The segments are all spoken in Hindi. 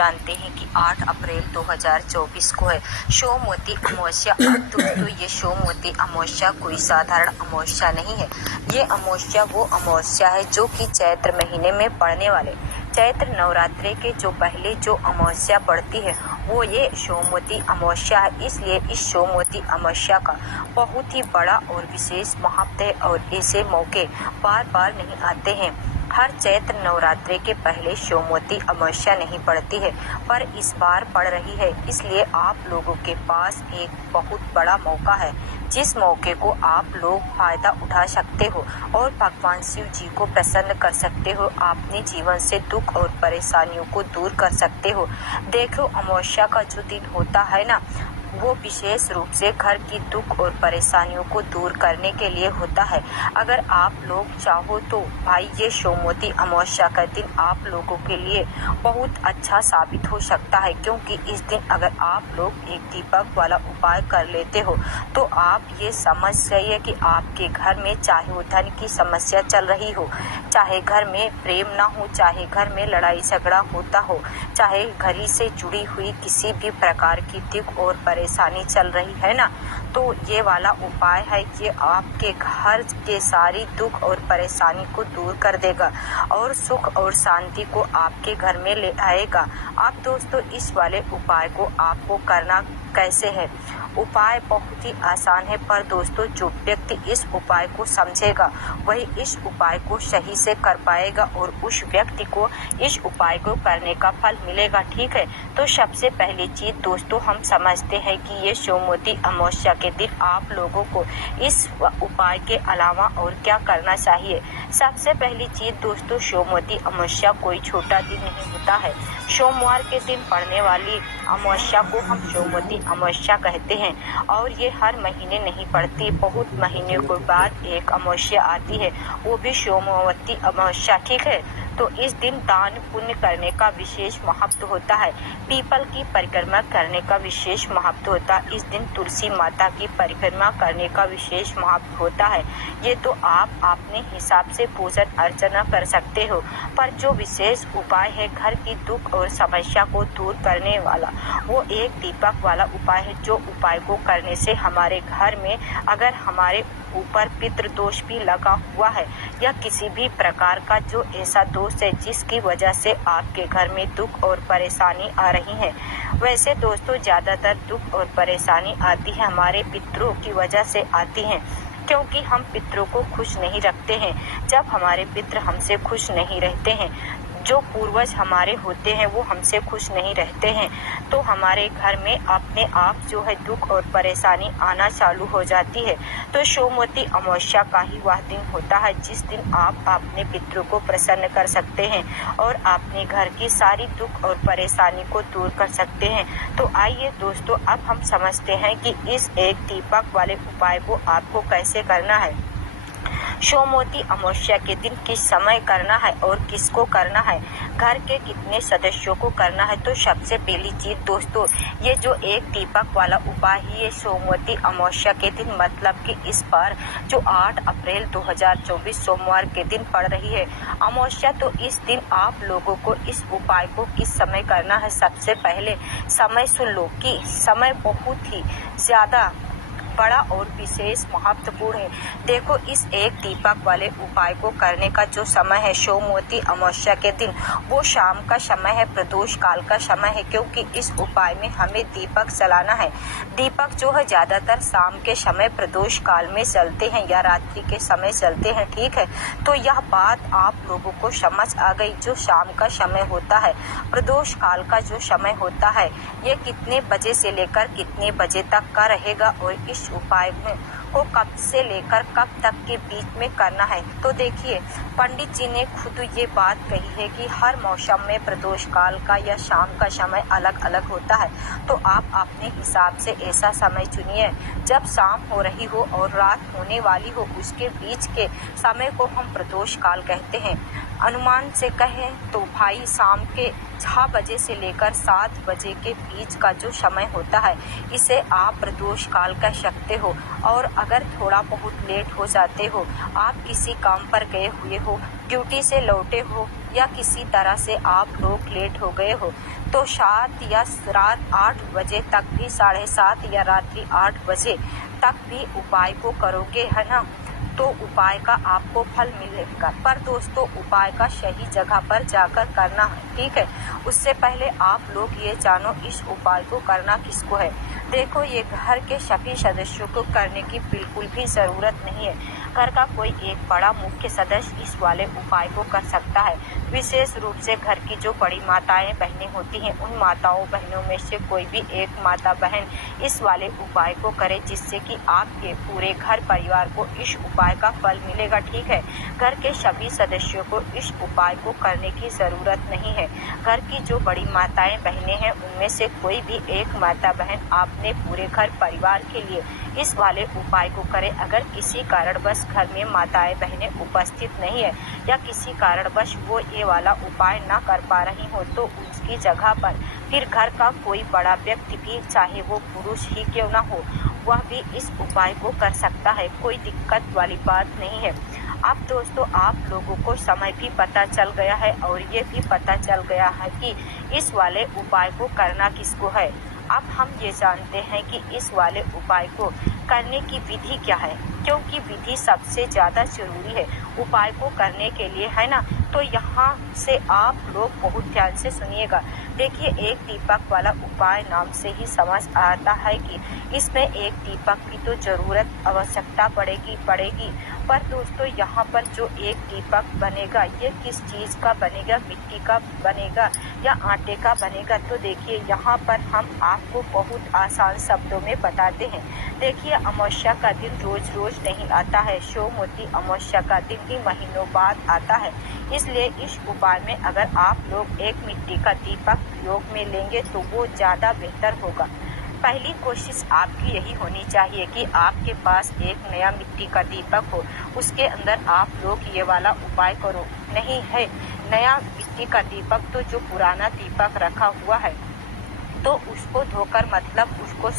जानते हैं कि 8 अप्रैल 2024 को है सोमवती अमावस्या। अब दोस्तों ये सोमवती अमावस्या कोई साधारण अमावस्या नहीं है। ये अमावस्या वो अमावस्या है जो कि चैत्र महीने में पड़ने वाले चैत्र नवरात्रि के जो पहले जो अमावस्या पड़ती है वो ये सोमवती अमावस्या है। इसलिए इस सोमवती अमावस्या का बहुत ही बड़ा और विशेष महत्व है और ऐसे मौके बार बार नहीं आते हैं। हर चैत्र नवरात्रि के पहले सोमवती अमावस्या नहीं पड़ती है, पर इस बार पड़ रही है। इसलिए आप लोगों के पास एक बहुत बड़ा मौका है, जिस मौके को आप लोग फायदा उठा सकते हो और भगवान शिव जी को प्रसन्न कर सकते हो। अपने जीवन से दुख और परेशानियों को दूर कर सकते हो। देखो अमावस्या का जो दिन होता है ना, वो विशेष रूप से घर की दुख और परेशानियों को दूर करने के लिए होता है। अगर आप लोग चाहो तो भाई ये सोमवती अमावस्या का दिन आप लोगों के लिए बहुत अच्छा साबित हो सकता है, क्योंकि इस दिन अगर आप लोग एक दीपक वाला उपाय कर लेते हो तो आप ये समझ जाइए कि आपके घर में चाहे वो धन की समस्या चल रही हो, चाहे घर में प्रेम ना हो, चाहे घर में लड़ाई झगड़ा होता हो, चाहे घर से जुड़ी हुई किसी भी प्रकार की दुख और परेशानी चल रही है ना, तो ये वाला उपाय है। ये आपके घर के सारी दुख और परेशानी को दूर कर देगा और सुख और शांति को आपके घर में ले आएगा। अब दोस्तों इस वाले उपाय को आपको करना कैसे है? उपाय बहुत ही आसान है, पर दोस्तों जो व्यक्ति इस उपाय को समझेगा वही इस उपाय को सही से कर पाएगा और उस व्यक्ति को इस उपाय को करने का फल मिलेगा। ठीक है, तो सबसे पहली चीज दोस्तों हम समझते हैं कि ये सोमवती अमावस्या के दिन आप लोगों को इस उपाय के अलावा और क्या करना चाहिए। सबसे पहली चीज दोस्तों, सोमवती अमावस्या कोई छोटा दिन नहीं होता है। सोमवार के दिन पड़ने वाली अमावस्या को हम सोमवती अमावस्या कहते हैं और ये हर महीने नहीं पड़ती, बहुत महीनों के बाद एक अमावस्या आती है, वो भी सोमवती अमावस्या। ठीक है, तो इस दिन दान पुण्य करने का विशेष महत्व होता है। पीपल की परिक्रमा करने का विशेष महत्व होता है। इस दिन तुलसी माता की परिक्रमा करने का विशेष महत्व होता है। ये तो आप अपने हिसाब से पूजन अर्चना कर सकते हो, पर जो विशेष उपाय है घर की दुख और समस्या को दूर करने वाला, वो एक दीपक वाला उपाय है। जो उपाय को करने से हमारे घर में अगर हमारे ऊपर पितृ दोष भी लगा हुआ है या किसी भी प्रकार का जो ऐसा दोष है जिसकी वजह से आपके घर में दुख और परेशानी आ रही है, वैसे दोस्तों ज़्यादातर दुख और परेशानी आती है हमारे पितरों की वजह से आती हैं, क्योंकि हम पितरों को खुश नहीं रखते हैं। जब हमारे पितर हमसे खुश नहीं रहते हैं, जो पूर्वज हमारे होते हैं वो हमसे खुश नहीं रहते हैं, तो हमारे घर में अपने आप जो है दुख और परेशानी आना चालू हो जाती है। तो सोमवती अमावस्या का ही वह दिन होता है जिस दिन आप अपने पितरों को प्रसन्न कर सकते हैं और अपने घर की सारी दुख और परेशानी को दूर कर सकते हैं। तो आइए दोस्तों अब हम समझते हैं कि इस एक दीपक वाले उपाय को आपको कैसे करना है। सोमवती अमावस्या के दिन किस समय करना है और किसको करना है, घर के कितने सदस्यों को करना है। तो सबसे पहली चीज दोस्तों, ये जो एक दीपक वाला उपाय है ये सोमवती अमावस्या के दिन, मतलब कि इस बार जो 8 अप्रैल 2024 सोमवार के दिन पड़ रही है अमावस्या, तो इस दिन आप लोगों को इस उपाय को किस समय करना है। सबसे पहले समय सुन लो कि समय बहुत ही ज़्यादा बड़ा और विशेष महत्वपूर्ण है। देखो इस एक दीपक वाले उपाय को करने का जो समय है सोमवती अमावस्या के दिन, वो शाम का समय है, प्रदोष काल का समय है, क्योंकि इस उपाय में हमें दीपक जलाना है। दीपक जो है ज़्यादातर शाम के समय प्रदोष काल में चलते हैं या रात्रि के समय चलते हैं। ठीक है, तो यह बात आप लोगों को समझ आ गई। जो शाम का समय होता है, प्रदोष काल का जो समय होता है, ये कितने बजे से लेकर कितने बजे तक का रहेगा और इस उपाय में को कब से लेकर कब तक के बीच में करना है। तो देखिए पंडित जी ने खुद ये बात कही है कि हर मौसम में प्रदोष काल का या शाम का समय अलग अलग होता है, तो आप अपने हिसाब से ऐसा समय चुनिए जब शाम हो रही हो और रात होने वाली हो, उसके बीच के समय को हम प्रदोष काल कहते हैं। अनुमान से कहें तो भाई शाम के 6 बजे से लेकर 7 बजे के बीच का जो समय होता है इसे आप प्रदोष काल कह सकते हो। और अगर थोड़ा बहुत लेट हो जाते हो, आप किसी काम पर गए हुए हो, ड्यूटी से लौटे हो या किसी तरह से आप लोग लेट हो गए हो, तो 7 या रात 8 बजे तक भी, 7:30 या रात्रि 8 बजे तक भी उपाय को करोगे, है ना, तो उपाय का आपको फल मिलेगा। पर दोस्तों उपाय का सही जगह पर जाकर करना है, ठीक है। उससे पहले आप लोग ये जानो इस उपाय को करना किसको है। देखो, ये घर के सभी सदस्यों को करने की बिल्कुल भी ज़रूरत नहीं है। घर का कोई एक बड़ा मुख्य सदस्य इस वाले उपाय को कर सकता है। विशेष रूप से घर की जो बड़ी माताएं बहनें होती हैं, उन माताओं बहनों में से कोई भी एक माता बहन इस वाले उपाय को करे, जिससे कि आपके पूरे घर परिवार को इस उपाय का फल मिलेगा, ठीक है। घर के सभी सदस्यों को इस उपाय को करने की ज़रूरत नहीं है। घर की जो बड़ी माताएं बहनें हैं, उनमें से कोई भी एक माता बहन अपने पूरे घर परिवार के लिए इस वाले उपाय को करे। अगर किसी कारणवश घर में माताएं बहनें उपस्थित नहीं है या किसी कारणवश वो ये वाला उपाय ना कर पा रही हो, तो उसकी जगह पर फिर घर का कोई बड़ा व्यक्ति भी, चाहे वो पुरुष ही क्यों ना हो, वह भी इस उपाय को कर सकता है। कोई दिक्कत वाली बात नहीं है। अब दोस्तों आप लोगों को समय भी पता चल गया है और ये भी पता चल गया है कि इस वाले उपाय को करना किसको है। अब हम ये जानते हैं कि इस वाले उपाय को करने की विधि क्या है, क्योंकि विधि सबसे ज़्यादा जरूरी है उपाय को करने के लिए, है ना। तो यहाँ से आप लोग बहुत ध्यान से सुनिएगा। देखिए, एक दीपक वाला उपाय नाम से ही समझ आता है कि इसमें एक दीपक की तो ज़रूरत आवश्यकता पड़ेगी। पर दोस्तों यहाँ पर जो एक दीपक बनेगा, ये किस चीज़ का बनेगा, मिट्टी का बनेगा या आटे का बनेगा। तो देखिए, यहाँ पर हम आपको बहुत आसान शब्दों में बताते हैं। देखिए, अमावस्या का दिन रोज रोज नहीं आता है। सोमवती अमावस्या का दिन ही महीनों बाद आता है। इसलिए इस उपाय में अगर आप लोग एक मिट्टी का दीपक प्रयोग में लेंगे तो वो ज़्यादा बेहतर होगा। पहली कोशिश आपकी यही होनी चाहिए कि आपके पास एक नया मिट्टी का दीपक हो, उसके अंदर आप लोग ये वाला उपाय करो। नहीं है नया मिट्टी का दीपक, तो जो पुराना दीपक रखा हुआ है तो उसको धोकर, मतलब उसको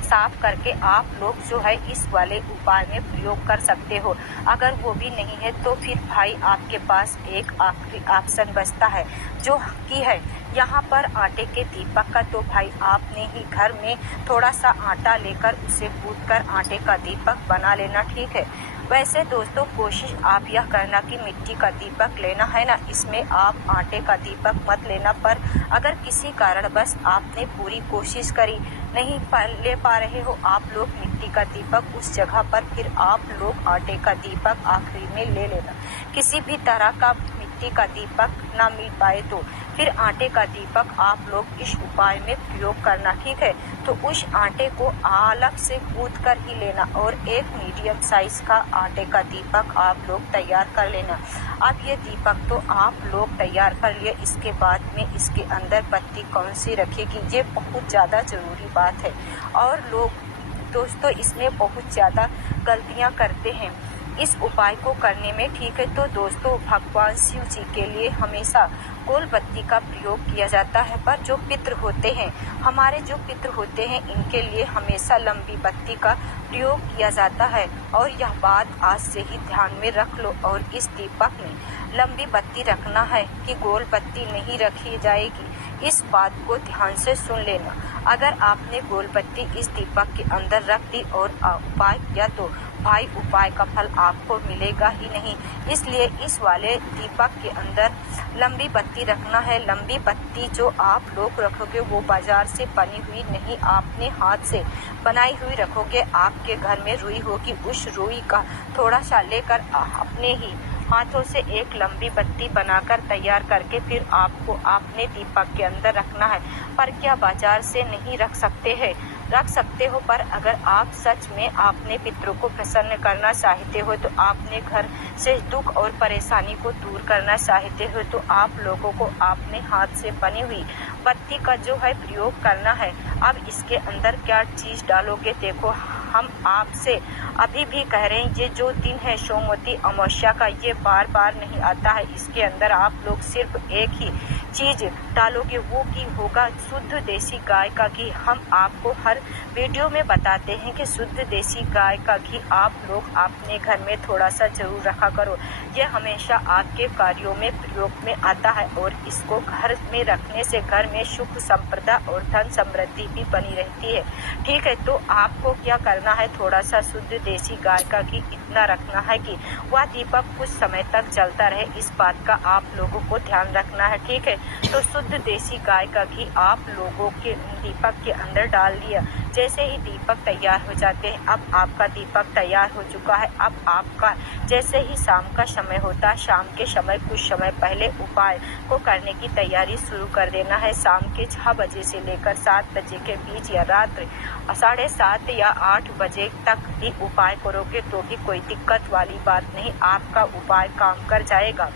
साफ करके आप लोग जो है इस वाले उपाय में प्रयोग कर सकते हो। अगर वो भी नहीं है तो फिर भाई आपके पास एक आखिरी ऑप्शन बचता है, जो कि है यहाँ पर आटे के दीपक का। तो भाई आपने ही घर में थोड़ा सा आटा लेकर उसे गूंथकर आटे का दीपक बना लेना, ठीक है। वैसे दोस्तों कोशिश आप यह करना कि मिट्टी का दीपक लेना, है ना, इसमें आप आटे का दीपक मत लेना। पर अगर किसी कारणवश आपने पूरी कोशिश करी, नहीं ले पा रहे हो आप लोग मिट्टी का दीपक, उस जगह पर फिर आप लोग आटे का दीपक आखिरी में ले लेना। किसी भी तरह का मिट्टी का दीपक ना मिल पाए तो फिर आटे का दीपक आप लोग इस उपाय में प्रयोग करना, ठीक है। तो उस आटे को अलग से गूंथ कर ही लेना और एक मीडियम साइज का आटे का दीपक आप लोग तैयार कर लेना। अब ये दीपक तो आप लोग तैयार कर लिए, इसके बाद में इसके अंदर बत्ती कौन सी रखेगी, ये बहुत ज़्यादा ज़रूरी बात है। और लोग दोस्तों इसमें बहुत ज़्यादा गलतियाँ करते हैं इस उपाय को करने में, ठीक है। तो दोस्तों भगवान शिव जी के लिए हमेशा गोल बत्ती का प्रयोग किया जाता है, पर जो पितृ होते हैं, हमारे जो पितृ होते हैं, इनके लिए हमेशा लंबी बत्ती का प्रयोग किया जाता है। और यह बात आज से ही ध्यान में रख लो। और इस दीपक में लंबी बत्ती रखना है कि गोल बत्ती नहीं रखी जाएगी, इस बात को ध्यान से सुन लेना। अगर आपने गोल बत्ती इस दीपक के अंदर रख दी और उपाय किया तो भाई उपाय का फल आपको मिलेगा ही नहीं। इसलिए इस वाले दीपक के अंदर लंबी बत्ती रखना है। लंबी बत्ती जो आप लोग रखोगे वो बाजार से बनी हुई नहीं, आपने हाथ से बनाई हुई रखोगे। आपके घर में रुई होगी, उस रुई का थोड़ा सा लेकर अपने ही हाथों से एक लंबी बत्ती बनाकर तैयार करके फिर आपको अपने दीपक के अंदर रखना है। पर क्या बाजार से नहीं रख सकते हैं? रख सकते हो, पर अगर आप सच में अपने पितरों को प्रसन्न करना चाहते हो, तो आपने घर से दुख और परेशानी को दूर करना चाहते हो, तो आप लोगों को अपने हाथ से बनी हुई बत्ती का जो है प्रयोग करना है। अब इसके अंदर क्या चीज़ डालोगे, देखो हम आपसे अभी भी कह रहे हैं, ये जो दिन है सोमवती अमावस्या का, ये बार बार नहीं आता है। इसके अंदर आप लोग सिर्फ एक ही चीज़ डालोगे वो घी होगा शुद्ध देसी गाय का घी। हम आपको हर वीडियो में बताते हैं कि शुद्ध देसी गाय का घी आप लोग अपने घर में थोड़ा सा ज़रूर रखा करो। यह हमेशा आपके कार्यों में प्रयोग में आता है और इसको घर में रखने से घर में सुख संपदा और धन समृद्धि भी बनी रहती है। ठीक है, तो आपको क्या करना है, थोड़ा सा शुद्ध देसी गाय का घी इतना रखना है कि वह दीपक कुछ समय तक जलता रहे। इस बात का आप लोगों को ध्यान रखना है। ठीक है, तो शुद्ध देसी गाय का घी आप लोगों के दीपक के अंदर डाल दिया। जैसे ही दीपक तैयार हो जाते हैं, अब आपका दीपक तैयार हो चुका है। अब आपका जैसे ही शाम का समय होता है, शाम के समय कुछ समय पहले उपाय को करने की तैयारी शुरू कर देना है। शाम के 6 बजे से लेकर 7 बजे के बीच या रात्रि 7:30 या 8 बजे तक भी उपाय करोगे तो भी कोई दिक्कत वाली बात नहीं, आपका उपाय काम कर जाएगा।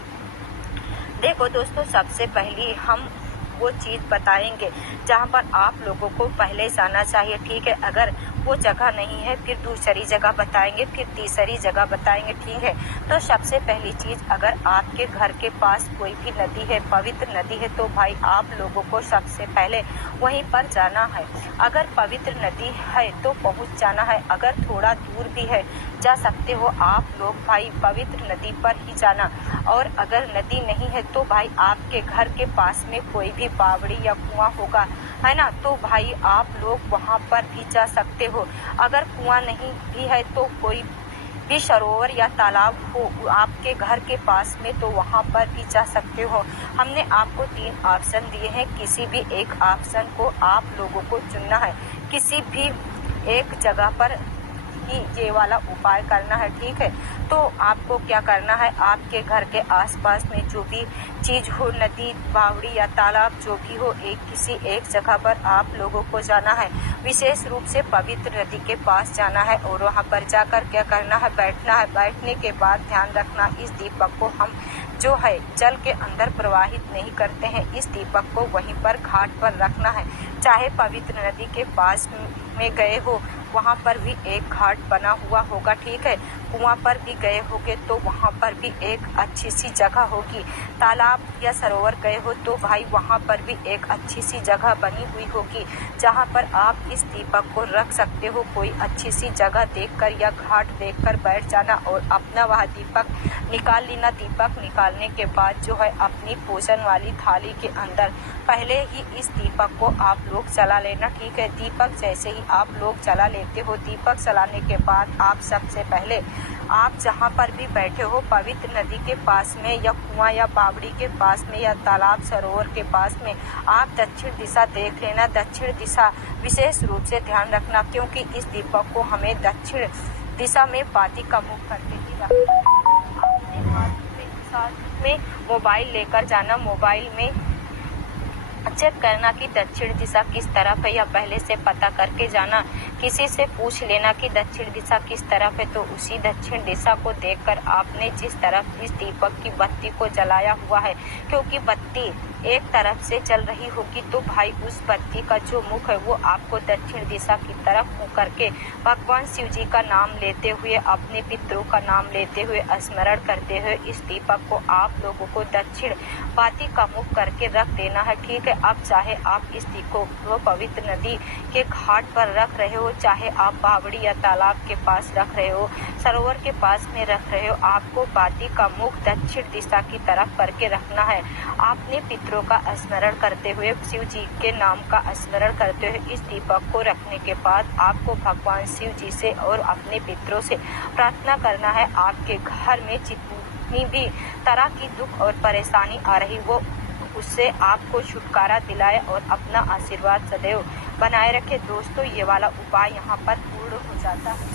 देखो दोस्तों, सबसे पहले हम वो चीज़ बताएंगे जहाँ पर आप लोगों को पहले जाना चाहिए। ठीक है, अगर वो जगह नहीं है फिर दूसरी जगह बताएंगे, फिर तीसरी जगह बताएंगे। ठीक है, तो सबसे पहली चीज़, अगर आपके घर के पास कोई भी नदी है, पवित्र नदी है, तो भाई आप लोगों को सबसे पहले वहीं पर जाना है। अगर पवित्र नदी है तो पहुंच जाना है, अगर थोड़ा दूर भी है जा सकते हो आप लोग भाई पवित्र नदी पर ही जाना। और अगर नदी नहीं है तो भाई आपके घर के पास में कोई भी बावड़ी या कुआं होगा, है ना, तो भाई आप लोग वहां पर भी जा सकते हो। अगर कुआं नहीं भी है तो कोई भी सरोवर या तालाब हो आपके घर के पास में तो वहां पर भी जा सकते हो। हमने आपको 3 ऑप्शन दिए हैं, किसी भी एक ऑप्शन को आप लोगों को चुनना है। किसी भी एक जगह पर ही ये वाला उपाय करना है। ठीक है, तो आपको क्या करना है, आपके घर के आसपास में जो भी चीज़ हो, नदी, बावड़ी या तालाब जो भी हो, किसी एक जगह पर आप लोगों को जाना है। विशेष रूप से पवित्र नदी के पास जाना है और वहाँ पर जाकर क्या करना है, बैठना है। बैठने के बाद ध्यान रखना, इस दीपक को हम जो है जल के अंदर प्रवाहित नहीं करते हैं। इस दीपक को वहीं पर घाट पर रखना है। चाहे पवित्र नदी के पास में गए हो वहाँ पर भी एक घाट बना हुआ होगा। ठीक है, कुआं पर भी गए होगे तो वहाँ पर भी एक अच्छी सी जगह होगी। तालाब या सरोवर गए हो तो भाई वहाँ पर भी एक अच्छी सी जगह बनी हुई होगी जहाँ पर आप इस दीपक को रख सकते हो। कोई अच्छी सी जगह देखकर या घाट देखकर बैठ जाना और अपना वह दीपक निकाल लेना। दीपक निकालने के बाद जो है अपनी पूजन वाली थाली के अंदर पहले ही इस दीपक को आप लोग जला लेना। ठीक है, दीपक जैसे ही आप लोग जला लेते हो, दीपक जलाने के बाद आप सबसे पहले आप जहाँ पर भी बैठे हो पवित्र नदी के पास में या कुआं या बावड़ी के पास में या तालाब सरोवर के पास में आप दक्षिण दिशा देख लेना। दक्षिण दिशा विशेष रूप से ध्यान रखना, क्योंकि इस दीपक को हमें दक्षिण दिशा में बाती का मुख करके ही रखना। अपने हाथ में साथ में मोबाइल लेकर जाना। मोबाइल में चेक करना कि दक्षिण दिशा किस तरफ है या पहले से पता करके जाना। किसी से पूछ लेना कि दक्षिण दिशा किस तरफ है, तो उसी दक्षिण दिशा को देखकर आपने जिस तरफ इस दीपक की बत्ती को जलाया हुआ है, क्योंकि बत्ती एक तरफ से जल रही होगी तो भाई उस बत्ती का जो मुख है वो आपको दक्षिण दिशा की तरफ मुँह करके भगवान शिव जी का नाम लेते हुए, अपने पितरों का नाम लेते हुए, स्मरण करते हुए इस दीपक को आप लोगों को दक्षिण बाती का मुख करके रख देना है। ठीक है, अब चाहे आप इस दीपक को पवित्र नदी के घाट पर रख रहे हो, चाहे आप बावड़ी या तालाब के पास रख रहे हो, सरोवर के पास में रख रहे हो, आपको बाती का मुख दक्षिण दिशा की तरफ करके रखना है। आपने पितरों का स्मरण करते हुए, शिव जी के नाम का स्मरण करते हुए इस दीपक को रखने के बाद आपको भगवान शिव जी से और अपने पितरों से प्रार्थना करना है, आपके घर में जितनी भी तरह की दुख और परेशानी आ रही वो उससे आपको छुटकारा दिलाए और अपना आशीर्वाद सदैव बनाए रखे। दोस्तों, ये वाला उपाय यहाँ पर पूर्ण हो जाता है।